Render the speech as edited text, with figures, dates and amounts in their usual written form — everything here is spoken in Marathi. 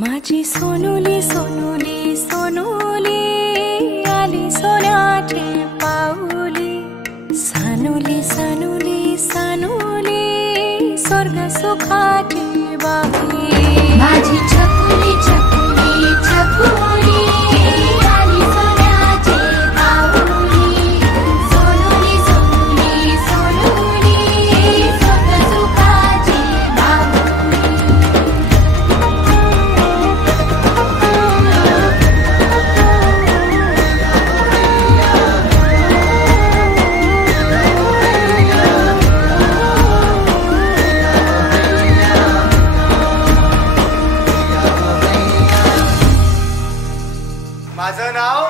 माझी सोनुली सोनुली सोनुली आली सोन्याची पाऊली, सानुली सानुली सानुली स्वर्ग सुखाची बाहुली। माझी छकुली छकुली छकुली आली सोन्याची पाऊली, सोनुली सोनुली सोनुली स्वर्ग सुखाची बाहुली। माझं नाव